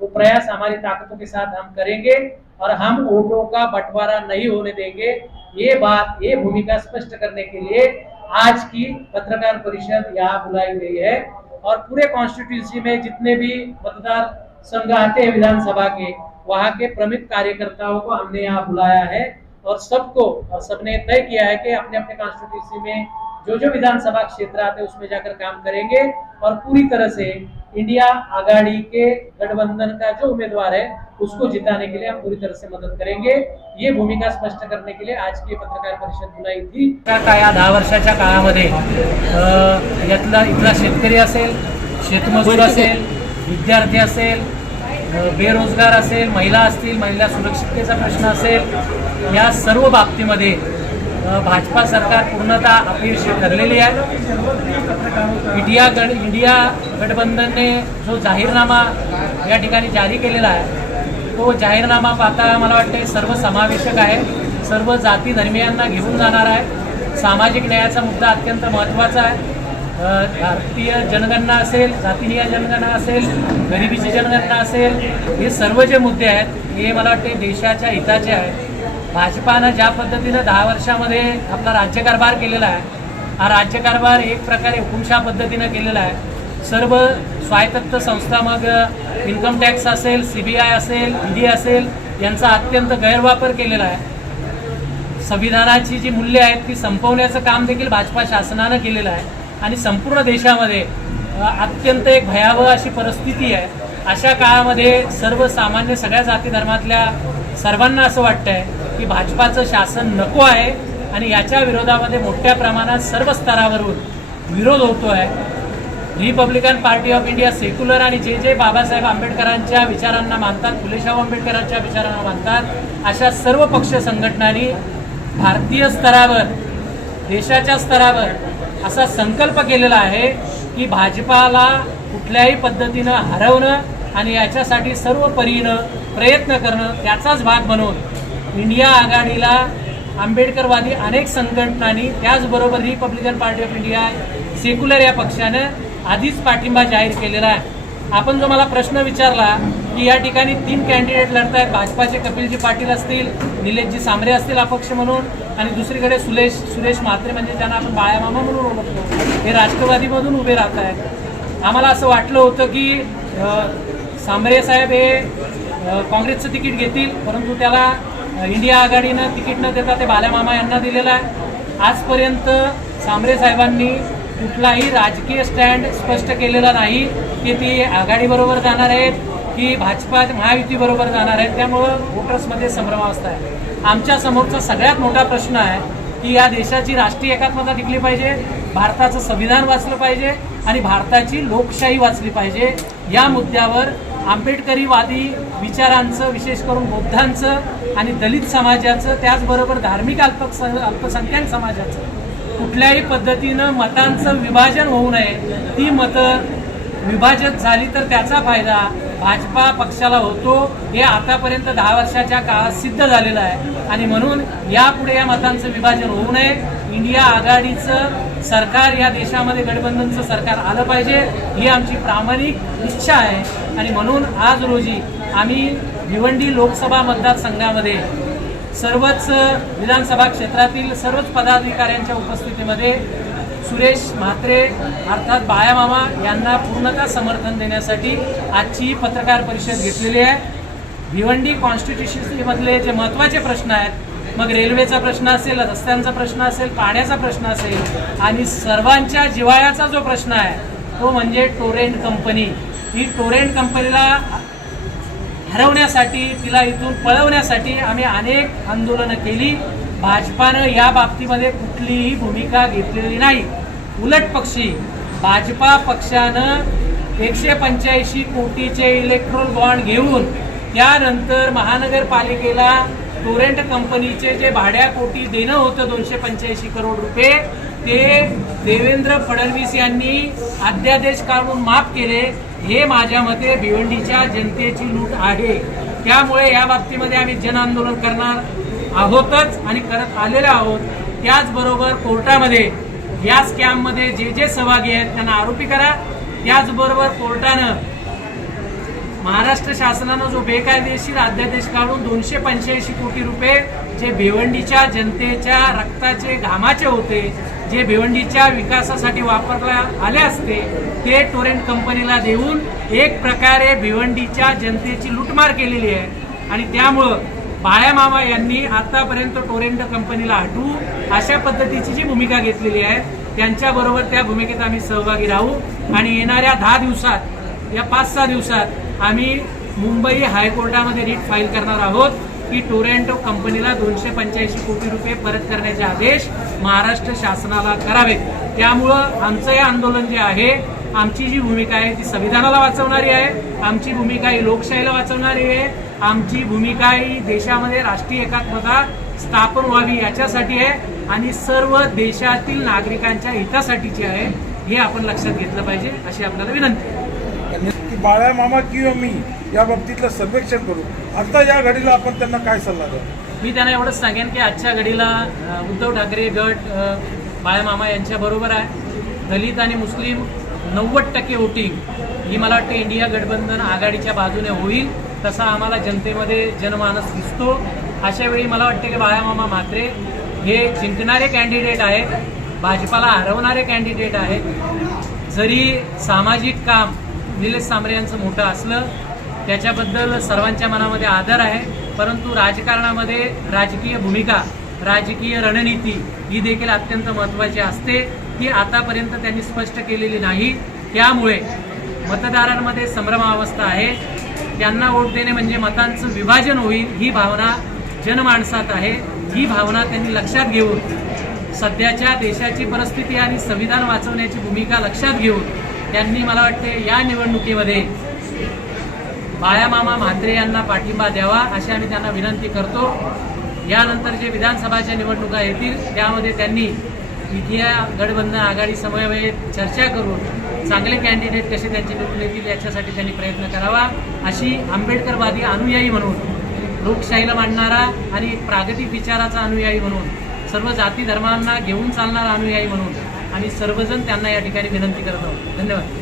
प्रयास हमारी ताकतों के साथ हम करेंगे और हम वोटों का बंटवारा नहीं होने देंगे। ये बात, ये भूमिका स्पष्ट करने के लिए आज की पत्रकार परिषद यहाँ बुलाई गई है और पूरे कॉन्स्टिट्यूंसी में जितने भी मतदार संघ आते हैं विधानसभा के, वहाँ के प्रमुख कार्यकर्ताओं को हमने यहाँ बुलाया है और सबको और सबने तय किया है कि अपने अपने कॉन्स्टिट्यूंसी में जो जो विधानसभा क्षेत्र आते हैं उसमें जाकर काम करेंगे और पूरी तरह से इंडिया आघाड़ी के गठबंधन का जो उम्मीदवार है उसको जिताने के लिए हम पूरी तरह से मदत करेंगे। ये भूमिका स्पष्ट करने के लिए आज की पत्रकार परिषद बुलाई थी। का या दहा वर्षाच्या काळामध्ये यातला इथला शेतकरी असेल शेतमजूर असेल विद्यार्थी असेल बेरोजगार असेल महिला असतील महिला सुरक्षिततेचा प्रश्न असेल या सर्व बाबतीमध्ये भाजपा सरकार पूर्णतः अपयशी ठरलेली आहे. इंडिया गड इंडिया गठबंधनने जो जाहीरनामा या ठिकाणी जारी केलेला आहे तो जाहीरनामा पाहता मला वाटते सर्व समावेशक आहे. सर्व जाती धर्मियांना घेऊन जाणार आहे. सामाजिक न्यायाचा मुद्दा अत्यंत महत्त्वाचा आहे. भारतीय जनगणना असेल जातीय जनगणना असेल गरिबीची जनगणना असेल हे सर्व जे मुद्दे आहेत हे मला वाटते देशाच्या हिताचे आहेत. भाजपानं ज्या पद्धतीनं दहा वर्षामध्ये आपला राज्यकारभार केलेला आहे हा राज्यकारभार एक प्रकारे हुकुमशा पद्धतीनं केलेला आहे. सर्व स्वायत्त संस्था मग इन्कम टॅक्स असेल सी बी आय असेल ईडी असेल यांचा अत्यंत गैरवापर केलेला आहे. संविधानाची जी मूल्य आहेत ती संपवण्याचं काम देखील भाजपा शासनानं केलेलं आहे. आणि संपूर्ण देशामध्ये अत्यंत एक भयावह अशी परिस्थिती आहे. अशा काळामध्ये सर्वसामान्य सगळ्या जाती धर्मातल्या सर्वांना असं वाटतंय की भाजपाचं शासन नको आहे आणि याच्या विरोधामध्ये मोठ्या प्रमाणात सर्व स्तरावरून विरोध होतो आहे Republican party of India secular आणि जे जे बाबासाहेब आंबेडकरांच्या विचारांना मानतात फुलेशाहू आंबेडकरांच्या विचारांना मानतात अशा सर्व पक्ष संघटनांनी भारतीय स्तरावर देशाच्या स्तरावर असा संकल्प केलेला आहे की भाजपाला कुठल्याही पद्धतीनं हरवणं आणि याच्यासाठी सर्व परीनं प्रयत्न करणं त्याचाच भाग बनवून इंडिया आघाडीला आंबेडकरवादी अनेक संघटनांनी त्याचबरोबर Republican party of India secular या पक्षानं आधीच पाठिंबा जाहीर केलेला आहे. आपण जो मला प्रश्न विचारला की या ठिकाणी तीन कॅन्डिडेट लढत आहेत भाजपाचे कपिलजी पाटील असतील निलेशजी सांबरे असतील अपक्ष म्हणून आणि दुसरीकडे सुलेश सुरेश म्हात्रे म्हणजे ज्यांना आपण बाळामामा म्हणून ओळखतो हे राष्ट्रवादीमधून उभे राहत आहेत आम्हाला असं वाटलं होतं की सांबरे साहेब हे काँग्रेसचं तिकीट घेतील परंतु त्याला इंडिया आघाडीनं तिकीट न देता ते बाल्यामामा यांना दिलेलं आहे. आजपर्यंत सांबरे साहेबांनी कुठलाही राजकीय स्टँड स्पष्ट केलेला नाही की ती आघाडीबरोबर जाणार आहेत की भाजपा महायुतीबरोबर जाणार आहेत. त्यामुळं वोटर्समध्ये संभ्रमावस्था आहे. आमच्या समोरचा सगळ्यात मोठा प्रश्न आहे की या देशाची राष्ट्रीय एकात्मता टिकली पाहिजे भारताचं संविधान वाचलं पाहिजे आणि भारताची लोकशाही वाचली पाहिजे. या मुद्द्यावर आंबेडकरीवादी विचारांचं विशेष करून बौद्धांचं आणि दलित समाजाचं त्याचबरोबर धार्मिक अल्पस अल्पसंख्याक समाजाचं कुठल्याही पद्धतीनं मतांचं विभाजन होऊ नये. ती मतं विभाजित झाली तर त्याचा फायदा भाजपा पक्षाला होतो. हे आतापर्यंत दहा वर्षाच्या काळात सिद्ध झालेलं आहे. आणि म्हणून यापुढे या मतांचं विभाजन होऊ नये. इंडिया आघाडीचं सरकार या देशामध्ये गठबंधनचं सरकार आलं पाहिजे. ही आमची प्रामाणिक इच्छा आहे. आणि म्हणून आज रोजी आम्ही भिवंडी लोकसभा मतदारसंघामध्ये सर्वच विधानसभा क्षेत्रातील सर्वच पदाधिकाऱ्यांच्या उपस्थितीमध्ये सुरेश म्हात्रे अर्थात बायामामा यांना पूर्णतः समर्थन देण्यासाठी आजची पत्रकार परिषद घेतलेली आहे. भिवंडी कॉन्स्टिट्युशनमधले जे महत्त्वाचे प्रश्न आहेत मग रेल्वेचा प्रश्न असेल रस्त्यांचा प्रश्न असेल पाण्याचा प्रश्न असेल आणि सर्वांच्या जिवाळ्याचा जो प्रश्न आहे तो म्हणजे टोरेंट कंपनी. ही टोरेंट कंपनीला हरवण्यासाठी तिला इथून पळवण्यासाठी आम्ही अनेक आंदोलनं केली. भाजपानं या बाबतीमध्ये कुठलीही भूमिका घेतलेली नाही. उलट पक्षी भाजपा पक्षानं एकशे पंच्याऐंशी कोटीचे इलेक्ट्रोल बॉन्ड घेऊन त्यानंतर महानगरपालिकेला टोरेंट कंपनीचे जे भाड्यापोटी देणं होतं दोनशे पंच्याऐंशी करोड रुपये ते देवेंद्र फडणवीस यांनी अध्यादेश काढून माफ केले. हे माझ्या मते भिवंडीच्या जनतेची लूट आहे. त्यामुळे या बाबतीमध्ये आम्ही जन आंदोलन करणार आहोतच आणि करत आलेलो आहोत. त्याचबरोबर कोर्टामध्ये या स्कॅममध्ये जे जे सहभागी आहेत त्यांना आरोपी करा. त्याचबरोबर कोर्टानं महाराष्ट्र शासनानं जो बेकायदेशीर अध्यादेश काढून दोनशे पंच्याऐंशी कोटी रुपये जे भिवंडीच्या जनतेच्या रक्ताचे घामाचे होते जे भिवंडीच्या विकासासाठी वापरला आले असते ते टोरेंट कंपनीला देऊन एक प्रकारे भिवंडीच्या जनतेची लुटमार केलेली आहे. आणि त्यामुळं बाळ्या मामा यांनी आतापर्यंत टोरेंट कंपनीला हटवू अशा पद्धतीची जी भूमिका घेतलेली आहे त्यांच्याबरोबर त्या भूमिकेत आम्ही सहभागी राहू. आणि येणाऱ्या दहा दिवसात या पाच सहा दिवसात आम्ही मुंबई हायकोर्टामध्ये रीट फाईल करणार आहोत की टोरेंटो कंपनीला दोनशे पंच्याऐंशी कोटी रुपये परत करण्याचे आदेश महाराष्ट्र शासनाला करावेत त्यामुळं आमचं हे आंदोलन जे आहे आमची जी भूमिका आहे ती संविधानाला वाचवणारी आहे आमची भूमिका ही लोकशाहीला वाचवणारी आहे आमची भूमिका ही देशामध्ये राष्ट्रीय एकात्मता स्थापन व्हावी याच्यासाठी आहे आणि सर्व देशातील नागरिकांच्या हितासाठीची आहे हे आपण लक्षात घेतलं पाहिजे अशी आपल्याला विनंती आहे. बाळ्या मामा किंवा मी या बाबतीतलं सर्वेक्षण करू. आता या घडीला आपण त्यांना काय सल्ला द्या मी त्यांना एवढंच सांगेन की आजच्या घडीला उद्धव ठाकरे गट अ, मामा यांच्या बरोबर आहे. दलित आणि मुस्लिम नव्वद टक्के वोटिंग ही मला वाटतं इंडिया गठबंधन आघाडीच्या बाजूने होईल तसा आम्हाला जनतेमध्ये जनमानस दिसतो. अशा वेळी मला वाटते की बाळामामा म्हात्रे हे जिंकणारे कॅन्डिडेट आहेत भाजपाला हरवणारे कॅन्डिडेट आहेत. जरी सामाजिक काम निलेश सांबरे यांचं मोठं असलं त्याच्याबद्दल सर्वांच्या मनामध्ये आदर आहे. परंतु राजकारणामध्ये राजकीय भूमिका राजकीय रणनीती ही देखील अत्यंत महत्त्वाची असते. ही आतापर्यंत त्यांनी स्पष्ट केलेली नाही. त्यामुळे मतदारांमध्ये संभ्रमावस्था आहे. त्यांना वोट देणे म्हणजे मतांचं विभाजन होईल ही भावना जनमाणसात आहे. ही भावना त्यांनी लक्षात घेऊन सध्याच्या देशाची परिस्थिती आणि संविधान वाचवण्याची भूमिका लक्षात घेऊन त्यांनी मला वाटते या निवडणुकीमध्ये बायामामा म्हात्रे यांना पाठिंबा द्यावा अशी आम्ही त्यांना विनंती करतो. यानंतर जे विधानसभाच्या निवडणुका येतील त्यामध्ये त्यांनी इथल्या गठबंधन आघाडी समन्वयक चर्चा करून चांगले कॅन्डिडेट कसे त्यांचे निवडून येतील याच्यासाठी त्यांनी प्रयत्न करावा. अशी आंबेडकरवादी अनुयायी म्हणून लोकशाहीला मांडणारा आणि प्रागतिक विचाराचा अनुयायी म्हणून सर्व जाती धर्मांना घेऊन चालणारा अनुयायी म्हणून आम्ही सर्वजण त्यांना या ठिकाणी विनंती करत आहोत. धन्यवाद.